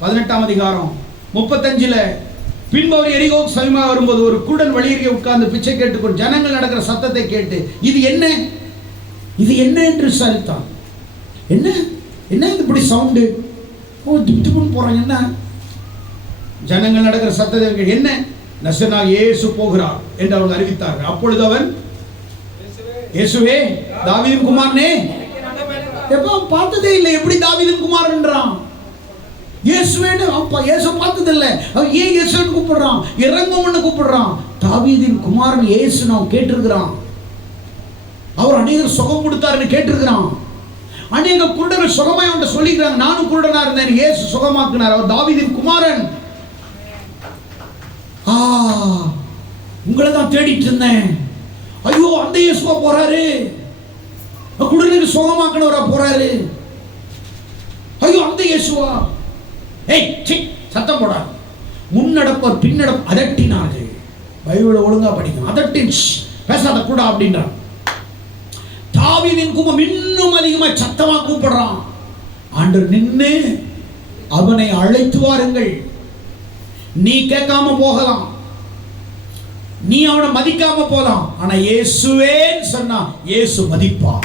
18ஆம் அதிகாரம் 35ல, பின்பு அவர் எரிகோவுக்கு சமீபமாக வரும்போது ஒரு குருடன் வழியருகே உட்கார்ந்து பிச்சை கேட்டுக்கொண்டு ஜனங்கள் நடக்கிற சத்தத்தை கேட்டு இது என்ன, இது என்ன என்று விசாரித்தான். என்ன என்ன இப்படி சவுண்டு? ஓ திப்புன்னு போறாங்க. என்ன? ஜனங்கள் நடக்கிற சத்தத்தை என்ன? நசரேயனாகிய இயேசு போகிறார் என்று அவர்கள் அறிவித்தார்கள். அப்பொழுது அவன், இயேசுவே தாவீதின் குமாரனே. எப்போ பார்த்ததே இல்லை, எப்படி தாவீதின் குமாரன்றான்? இயேசுவேன்னு அப்பா இயேசு பார்த்தது இல்லை. அவன் ஏன் இயேசுன்னு கூப்பிடுறான்? இறங்கும்னு கூப்பிடுறான். தாவீதின் குமாரன் இயேசுன்னு அவன் கேட்டிருக்கிறான். அவர் அநேகர் சுகம் கொடுத்தாருன்னு கேட்டிருக்கிறான். அநேக குருடர்கள் சுகமாய் அவன் சொல்லிக்கிறாங்க. நானும் குருடனா இருந்தேன், இயேசு சுகமாக்குனார். அவர் தாவீதின் குமாரன். உங்களை தான் தேடிட்டு இருந்தேன். ஐயோ, அந்த இயேசுவா போறாரு, குருடனுக்கு சுகமாக்குனவரா போறாரு. ஐயோ, அந்த இயேசுவா. ஏய் சி, சத்தம் போடா. முன்னடப்பர் பின்னடப்ப அதட்டினார்கள். பைபிளை ஒழுங்கா படிக்கணும். அதட்டி பேசாத கூட அப்படின்றான். தாவீதின் குமாரன் இன்னும் அதிகமா சத்தமா கூப்பிடுறான். ஆண்டவர் நின்னு அவனை அழைத்து வாருங்கள். நீ கேட்காம போகலாம், நீ அவனை மதிக்காம போலாம், ஆனா இயேசுவேன்னு சொன்னா இயேசு மதிப்பா.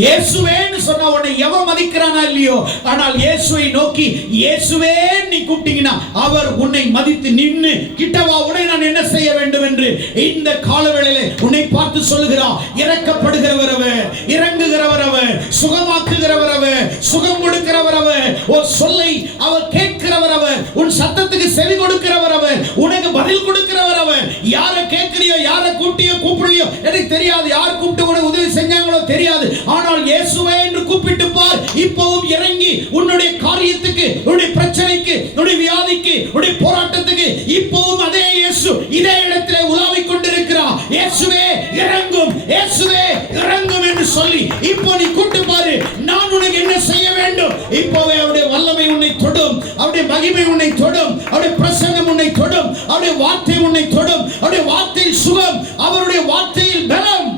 இயேசுவேன்னு சொன்னா உன்னை எவன் மதிக்கிறானா இல்லையோ, ஆனால் இயேசுவை நோக்கி இயேசுவே நீ கூப்பிட்டீங்கன்னா அவர் உன்னை மதித்து நின்னு கிட்டவா, உன்னை நான் என்ன செய்ய வேண்டும் என்று இந்த காலவேளையிலே உன்னை பார்த்து சொல்லுகிறார். இறக்கப்படுகிறவர் அவர், இறங்குகிறவர் அவர், சுகமாக்குகிறவர் அவர், சுகம் கொடுக்கிறவர் அவர், உன் சொல்லை அவர் கேட்கிறவர் அவர், உன் சத்தத்துக்கு செவி கொடுக்கிறவர் அவர், உனக்கு பதில் கொடுக்கிறவர் அவர். யாரை கேட்கிறியோ, யாரை கூப்பிட்டியோ கூப்பிடுறியோ எனக்கு தெரியாது, யார் கூப்பிட்டு உனக்கு உதவி செஞ்சாங்களோ தெரியாது, ஆனால் இயேசுவே என்று கூப்பிட்டு பார். இப்பவும் இறங்கி உன்னுடைய காரியத்துக்கு, உன்னுடைய பிரச்சனைக்கு, உன்னுடைய வியாதிக்கு, உன்னுடைய போராட்டத்துக்கு இப்பவும் அதே இயேசு இதே இடத்திலே உலாவிக் கொண்டிருக்கிறார். இயேசுவே இறங்கும், இயேசுவே இறங்கும் என்று சொல்லி இப்போ நீ கூப்பிட்டு பாரு. நான் உனக்கு என்ன செய்ய வேண்டும்? இப்போவே அவருடைய வல்லமை உன்னை தொடும், அவருடைய மகிமை உன்னை தொடும், அவருடைய பிரசன்னம் உன்னை தொடும், அவருடைய வார்த்தை உன்னை தொடும், அவருடைய வார்த்தையில் சுகம், அவருடைய வார்த்தையில் பலம்,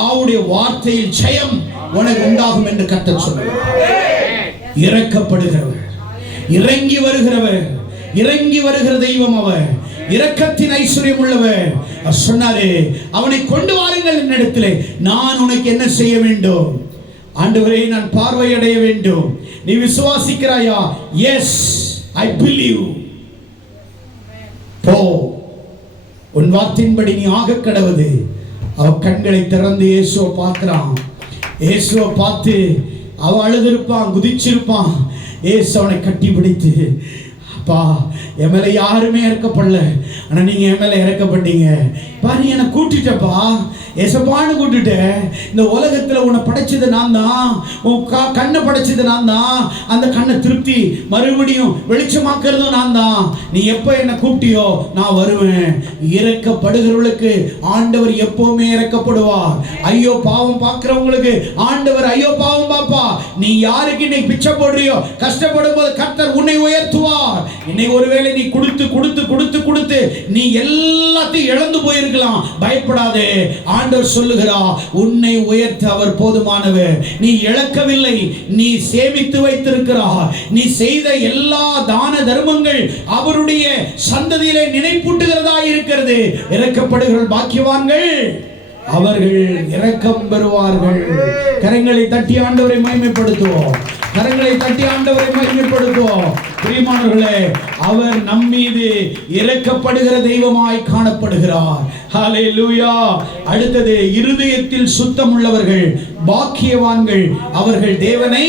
அவருடைய வார்த்தையில் ஜெயம் உனக்கு உண்டாகும் என்று கர்த்தர் சொல்கிறார். இறக்கப்படுகிறவர், இறங்கி வருகிறவர், இறங்கி வருகிற தெய்வம் அவர், இரக்கத்தின் ஐஸ்வர்யம் உள்ளவர். சொன்னாரே, அவனை கொண்டு வாருங்கள் என்னிடத்திலே, நான் உனக்கு என்ன செய்ய வேண்டும்? ஆண்டவரே, நான் பார்வையடைய வேண்டும். நீ விசுவாசிக்கிறாயா? S, I believe. போ, உன் வார்த்தையின்படி நீ ஆக கடவுது. அவன் கண்களை திறந்து இயேசுவை பார்க்கிறான். இயேசுவை பார்த்து அவன் அழுதிருப்பான், குதிச்சிருப்பான். இயேசு அவனை கட்டி பிடித்து, அப்பா என் மேல யாருமே இறக்கப்படல, ஆனா நீங்க என் மேல இறக்கப்பட்டீங்க. நீ என்னை கூட்டிட்டப்பா, ஏசப்பான்னு கூட்டிட்ட. இந்த உலகத்துல உன்னை படைச்சது நான் தான், உன் கண்ணை படைச்சது நான் தான், அந்த கண்ணை திருப்தி மறுபடியும் வெளிச்சமாக்குறதும் நான் தான். நீ எப்போ என்னை கூப்பிட்டியோ நான் வருவேன். இறக்கப்படுகிறவர்களுக்கு ஆண்டவர் எப்பவுமே இறக்கப்படுவார். ஐயோ பாவம் பார்க்கிறவங்களுக்கு ஆண்டவர் ஐயோ பாவம் பாப்பா. நீ யாருக்கு இன்னைக்கு பிச்சை போடுறியோ, கஷ்டப்படும் போது கர்த்தர் உன்னை உயர்த்துவார். இன்னைக்கு ஒருவேளை நீ கொடுத்து கொடுத்து கொடுத்து கொடுத்து நீ எல்லாத்தையும் இழந்து போயிருக்கலாம், பயப்படாதே. ஆண்டவர் சொல்லுகிறார், உன்னை உயர்த்த அவர் போதுமானவர். நீ இழக்கவில்லை, நீ சேமித்து வைத்திருக்கிறார். நீ செய்த எல்லா தான தர்மங்கள் அவருடைய சந்ததியிலே நினைப்பூட்டுகிறதா இருக்கிறது. இறக்கப்படுகிற பாக்கியவான்கள், அவர்கள் இரக்கம் பெறுவார்கள். கரங்களை தட்டி ஆண்டவரை மகிமைப்படுத்துவோம், கரங்களை தட்டி ஆண்டவரை மகிமைப்படுத்துவோம். பிரியமானவர்களே, அவர் நம்மீது இரக்கப்படுகிற தெய்வமாய் காணப்படுகிறார். ஹல்லேலூயா. அடுத்தது, இருதயத்தில் சுத்தம் உள்ளவர்கள் பாக்கியவான்கள், அவர்கள் தேவனை,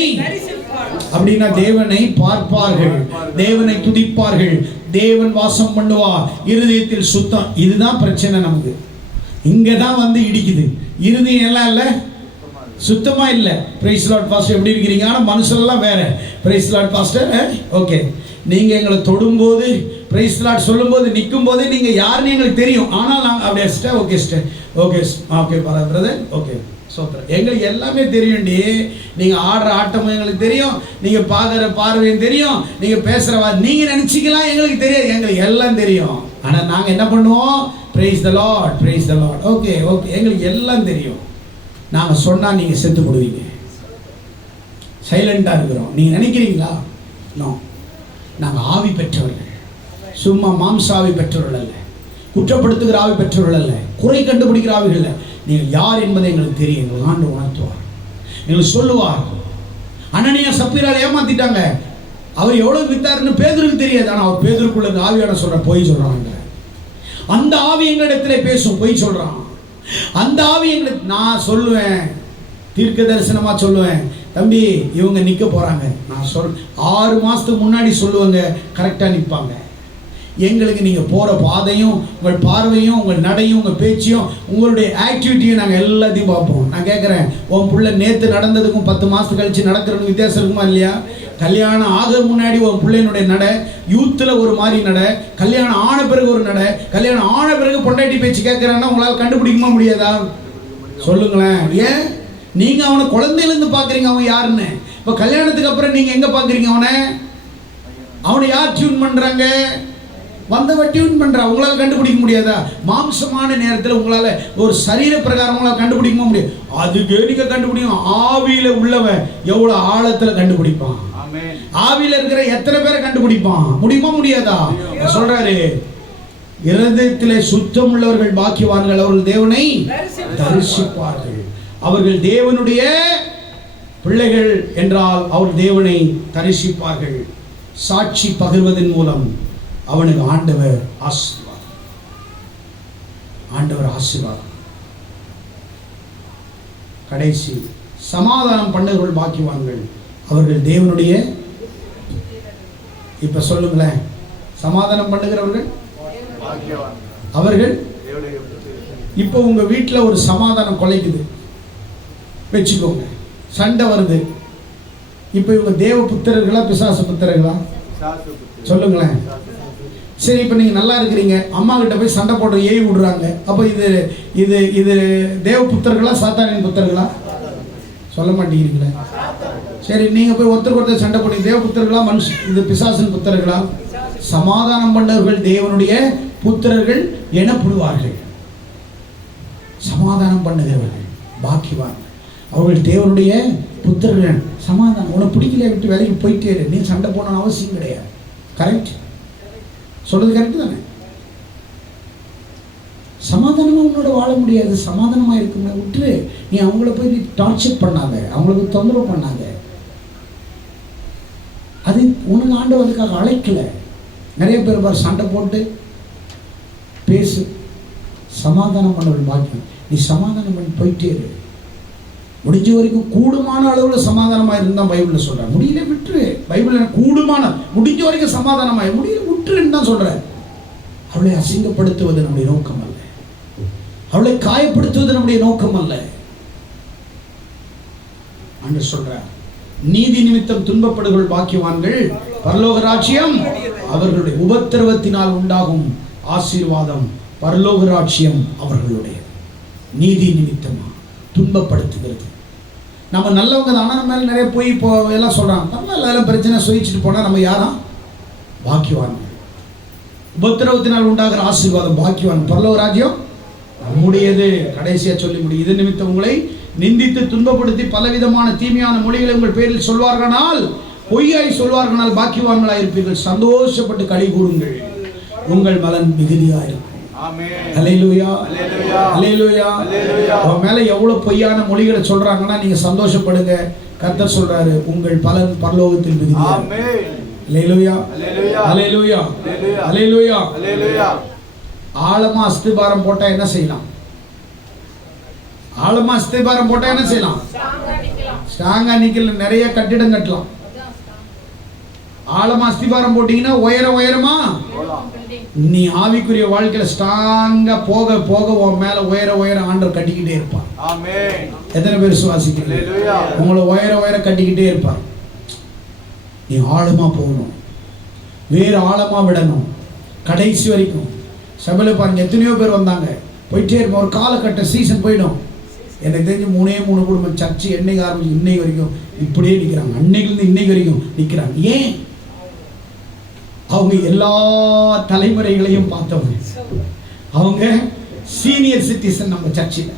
அப்படின்னா தேவனை பார்ப்பார்கள், தேவனை துதிப்பார்கள், தேவன் வாசம் பண்ணுவார். இருதயத்தில் சுத்தம், இதுதான் பிரச்சனை நமக்கு. இங்கதான் வந்து இடிக்குது. இருதயம் எல்லாம் இல்ல, சுத்தமா இல்ல. பிரைஸ் லார்ட் பாஸ்டர், எப்படி இருக்கிறீங்க? ஆனா மனுஷெல்லாம் வேற. Praise Lord pastor, okay. நீங்க எங்களை தொடும்போது, பிரைஸ் லார்ட் சொல்லும்போது, நிற்கும் போது நீங்க யாருன்னு எங்களுக்கு தெரியும். ஆனால் நாங்கள் அப்படியே sister, okay sister, okay okay brother, okay super, எங்களுக்கு எல்லாமே தெரியும்டி. நீங்க ஆடுற ஆட்டமும் எங்களுக்கு தெரியும், நீங்க பார்க்குற பார்வையும் தெரியும், நீங்க பேசுற நீங்க நினைச்சிக்கலாம் எங்களுக்கு தெரியாது, எங்களுக்கு எல்லாம் தெரியும். ஆனா நாங்க என்ன பண்ணுவோம்? praise the lord, praise the lord, okay okay, எங்களுக்கு எல்லாம் தெரியும். நாங்க சொன்னா நீங்க செத்து போடுவீங்க. சைலண்டா இருக்கிறோம். நீங்க நினைக்கிறீங்களா? நோ, நாங்க ஆவி பெற்றவர்கள், சும்மா மாம்ச ஆவி பெற்றவர்கள் அல்ல, குற்றப்படுத்துகிற ஆவி பெற்றவர்கள் அல்ல, குறை கண்டுபிடிக்கிற ஆவிகள் அல்ல. நீங்கள் யார் என்பதை எங்களுக்கு தெரியும். எங்களுக்கு ஆண்டு உணர்த்துவார், எங்களுக்கு சொல்லுவார். அனனியா சப்பீரால் ஏமாத்திட்டாங்க. அவர் எவ்வளவு வித்தாருன்னு பேதுருக்கு தெரியாது. ஆனால் அவர் பேதுருக்குள்ள ஆவியான சொல்ற பொய் சொல்றாங்க. அந்த ஆவி எங்களிடத்திலே பேசும், பொய் சொல்றான். அந்த ஆவி எங்களுக்கு, நான் சொல்லுவேன், தீர்க்க தரிசனமா சொல்லுவேன், தம்பி இவங்க நிற்க போகிறாங்க, நான் 6 மாதத்துக்கு முன்னாடி சொல்லுவாங்க, கரெக்டாக நிற்பாங்க. எங்களுக்கு நீங்கள் போகிற பாதையும் உங்கள் பார்வையும் உங்கள் நடையும் உங்கள் பேச்சையும் உங்களுடைய ஆக்டிவிட்டியும் நாங்கள் எல்லாத்தையும் பார்ப்போம். நான் கேட்குறேன், உன் பிள்ளை நேற்று நடந்ததுக்கும் 10 மாதத்துக்கு கழிச்சு நடக்கிறதுக்கும் வித்தியாசம் இருக்குமா இல்லையா? கல்யாணம் ஆக முன்னாடி உன் பிள்ளையினுடைய நடை, யூத்தில் ஒரு மாதிரி நடை, கல்யாணம் ஆன பிறகு ஒரு நடை, கல்யாணம் ஆன பிறகு பொண்டாட்டி பேச்சு கேட்குறான்னா உங்களால் கண்டுபிடிக்குமா முடியாதா? சொல்லுங்களேன். ஏன் நீங்கள் அவனை குழந்தையிலேருந்து பார்க்குறீங்க அவன் யாருன்னு. இப்போ கல்யாணத்துக்கு அப்புறம் நீங்கள் எங்கே பார்க்குறீங்க அவனை யார் டியூன் பண்ணுறாங்க? வந்தவ டியூன் பண்ணுறா. உங்களால் கண்டுபிடிக்க முடியாதா? மாம்சமான நேரத்தில் உங்களால் ஒரு சரீர பிரகாரம் உங்களால் கண்டுபிடிக்க முடியும். அதுக்கு நீங்கள் கண்டுபிடிக்கும். ஆவியில் உள்ளவன் எவ்வளோ ஆழத்தில் கண்டுபிடிப்பான். ஆவியில் இருக்கிற எத்தனை பேரை கண்டுபிடிப்பான்? முடியுமா முடியாதா? சொல்றாரு, இருதயத்திலே சுத்தம் உள்ளவர்கள் பாக்கியவான்கள், அவர்கள் தேவனை தரிசிப்பார்கள். அவர்கள் தேவனுடைய பிள்ளைகள் என்றால் அவர் தேவனை தரிசிப்பார்கள். சாட்சி பகிர்வதன் மூலம் அவனுக்கு ஆண்டவர் ஆசீர்வாதம். ஆண்டவர் ஆசீர்வாதம். கடைசி, சமாதானம் பண்ணுகிறவர்கள் பாக்கியவான்கள், அவர்கள் தேவனுடைய. இப்ப சொல்லுங்களேன், சமாதானம் பண்ணுகிறவர்கள் அவர்கள். இப்போ உங்க வீட்டில் ஒரு சமாதானம் கொலைக்குது வச்சுக்கோங்க, சண்டை வருது. இப்போ இவங்க தேவ புத்திரர்களா பிசாசு புத்திரர்களா? சொல்லுங்களேன். சரி, இப்போ நீங்கள் நல்லா இருக்கிறீங்க, அம்மா கிட்ட போய் சண்டை போட்டு ஏவி விடுறாங்க. அப்போ இது இது இது தேவ புத்திரர்களா சாத்தானின் புத்திரர்களா? சொல்ல மாட்டேங்கிறீங்களே. சரி, நீங்கள் போய் ஒருத்தர் சண்டை போட்டு தேவ புத்திரர்களா இது பிசாசின் புத்திரர்களா? சமாதானம் பண்ணவர்கள் தேவனுடைய புத்திரர்கள் எனப்படுவார்கள். சமாதானம் பண்ணுகிறவர்கள் பாக்கியவான், அவர்கள் தேவனுடைய புத்திரர்கள். சமாதானம். உனக்கு பிடிக்கல விட்டு வேலைக்கு போயிட்டே இரு, நீ சண்டை போன அவசியம் கிடையாது. கரெக்ட்? சொல்றது கரெக்ட் தானே? சமாதானமா உன்னோட வாழ முடியாது. சமாதானமா இருக்குமே விட்டுரு. நீ அவங்கள போய் டார்ச்சர் பண்ணாத, அவங்களுக்கு தொந்தரவு பண்ணாத. அது உனக்கு ஆண்டவர் அதுக்காக அழைக்கல. நிறைய பேர் பாரு சண்டை போட்டு பேசு. சமாதானம் பண்ணவர்கள் பாக்கியம். நீ சமாதானம் பண்ணி போயிட்டே இரு. முடிஞ்ச வரைக்கும் கூடுமான அளவில் சமாதானமாக இருந்தால் பைபிளில் சொல்கிறேன். முடியல விட்டுரு. பைபிளில் கூடுமான முடிஞ்ச வரைக்கும் சமாதானமாக முடியல விட்டுருன்னு தான் சொல்கிறேன். அவளை அசிங்கப்படுத்துவது நம்முடைய நோக்கம் அல்ல, அவளை காயப்படுத்துவது நம்முடைய நோக்கம் அல்ல. ஆண்டவர் சொல்றார், நீதி நிமித்தம் துன்பப்படுகள் பாக்கியவான்கள், பரலோக ராஜ்யம் அவர்களுடைய. உபத்திரவத்தினால் உண்டாகும் ஆசீர்வாதம், பரலோக ராஜ்யம் அவர்களுடைய. நீதி நிமித்தமா துன்பப்படுத்துகிறது. நம்ம நல்லவங்க தான், ஆனால் நம்ம மேலே நிறைய போய் இப்போ எல்லாம் சொல்கிறாங்க. நம்ம எல்லாம் பிரச்சனை சுயிச்சுட்டு போனால் நம்ம யாரா? பாக்கியவான்கள். உபத்திரவத்தினால் உண்டாகிற ஆசீர்வாதம் பாக்கியவான், பரலோக ராஜ்யம் நம்முடையது. கடைசியாக சொல்லி முடியும், இது நிமித்தம் உங்களை நிந்தித்து துன்பப்படுத்தி பலவிதமான தீமையான மொழிகளை உங்கள் பேரில் சொல்வார்களானால், பொய்யாய் சொல்வார்களால் பாக்கியவான்களாக இருப்பீர்கள். சந்தோஷப்பட்டு களி கூறுங்கள், உங்கள் பலன் மிகுதியாக இருக்கும். அல்லேலூயா, அல்லேலூயா. உன் மேல எவ்வளவு பொய்யான மொழிகளை சொல்றாங்கன்னா நீங்க சந்தோஷப்படுங்க. கர்த்தர் சொல்றாரு, உங்கள் பலன் பரலோகத்தில் மிகுதியா. அல்லேலூயா, அல்லேலூயா, அல்லேலூயா. ஆழமா அஸ்திபாரம் போட்டா என்ன செய்யலாம்? ஆழமா அஸ்திபாரம் போட்டா என்ன செய்யலாம்? ஸ்ட்ராங்கா நிக்கல, நிறைய கட்டிடம் கட்டலாம். ஆழமா அஸ்திபாரம் போட்டீங்கன்னா உயரமா நீ ஆவிக்குரிய வாழ்க்கையில ஸ்ட்ராங்கா போக போக உன் மேல உயர ஆண்டவர் கட்டிக்கிட்டே இருப்பார். எத்தனை பேர் விசுவாசிக்கிறீங்க? உங்களை உயர கட்டிக்கிட்டே இருப்பார். நீ ஆழமா போகணும், வேறு ஆழமா விடணும், கடைசி வரைக்கும். சபையில பாருங்க, எத்தனையோ பேர் வந்தாங்க, போயிட்டே இருப்போம். ஒரு காலகட்ட சீசன் போயிடும். எனக்கு தெரிஞ்சு 3 குடும்பம் சர்ச்சு என்னைக்கு ஆரம்பிச்சு இன்னைக்கு வரைக்கும் இப்படியே நிற்கிறாங்க. அன்னைக்கு இன்னைக்கு வரைக்கும் நிற்கிறாங்க. ஏன்? அவங்க எல்லா தலைமுறைகளையும் பார்த்தவங்க. அவங்க சீனியர் சிட்டிசன். நம்ம சர்ச்சில்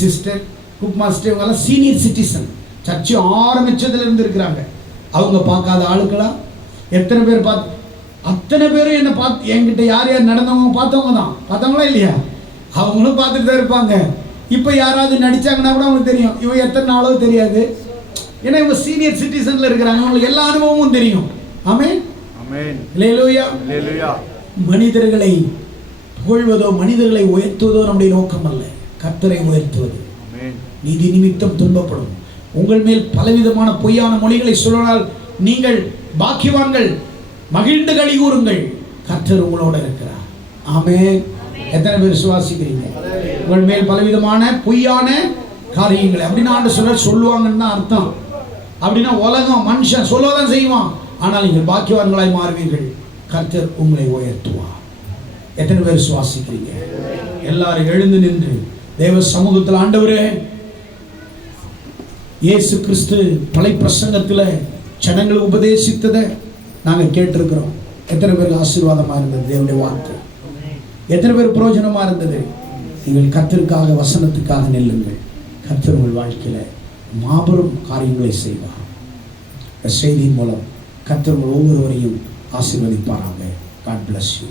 சிஸ்டர், குக் மாஸ்டர், இவங்கெல்லாம் சீனியர் சிட்டிசன். சர்ச்சு ஆரம்பிச்சதுல இருந்து இருக்கிறாங்க. அவங்க பார்க்காத ஆளுக்களா? எத்தனை பேர் பார்த்து? அத்தனை பேரும் என்ன பார்த்து, என்கிட்ட யார் நடந்தவங்க பார்த்தவங்க தான். பார்த்தவங்களா இல்லையா? அவங்களும் பார்த்துட்டு தான் இருப்பாங்க. இப்போ யாராவது நடிச்சாங்கன்னா கூட அவங்களுக்கு தெரியும் இவங்க எத்தனை நாளோ தெரியாது. ஏன்னா இவங்க சீனியர் சிட்டிசன்ல இருக்கிறாங்க, அவங்களுக்கு எல்லா அனுபவமும் தெரியும். ஆமென், ஆமென், அல்லேலூயா, அல்லேலூயா. மனிதர்களை புகழ்வதோ மனிதர்களை உயர்த்துவதோ நம்முடைய நோக்கம் அல்ல, கர்த்தரை உயர்த்துவது. நீதி நிமித்தம் துன்பப்படும் உங்கள் மேல் பலவிதமான பொய்யான மொழிகளை சொன்னால் நீங்கள் பாக்கியவான்கள், மகிழ்ந்து களி கூறுங்கள், கர்த்தர் உங்களோட இருக்கிறார். ஆமென். எத்தனை பேர் விசுவாசிக்கிறீங்க? உங்கள் மேல் பலவிதமான பொய்யான காரியங்களை அப்படின்னா ஆண்டவர் சொல்லுவாங்கன்னு தான் அர்த்தம். அப்படின்னா உலகம் மனுஷன் சொல்லதான் செய்வான், ஆனால் நீங்கள் பாக்கியவான்களாய் மாறுவீர்கள், கர்த்தர் உங்களை உயர்த்துவார். எத்தனை பேர் விசுவாசிக்கிறீங்க? எல்லாரும் எழுந்து நின்று தேவ சமூகத்தில், ஆண்டவரே, இயேசு கிறிஸ்து பலை பிரசங்கத்தில் ஜனங்களுக்கு உபதேசித்ததை நாங்கள் கேட்டிருக்கிறோம். எத்தனை பேருக்கு ஆசீர்வாதமாக இருந்தது தேவனுடைய வார்த்தை? எத்தனை பேர் பிரயோஜனமாக இருந்தது? நீங்கள் கர்த்தருக்காக, வசனத்துக்காக நெல்லுங்கள். கர்த்தர் உங்கள் வாழ்க்கையில் மாபெரும் காரியங்களை செய்வார். இந்த செய்தியின் மூலம் கர்த்தர் ஒவ்வொருவரையும் ஆசீர்வதிப்பாராங்க. God bless you.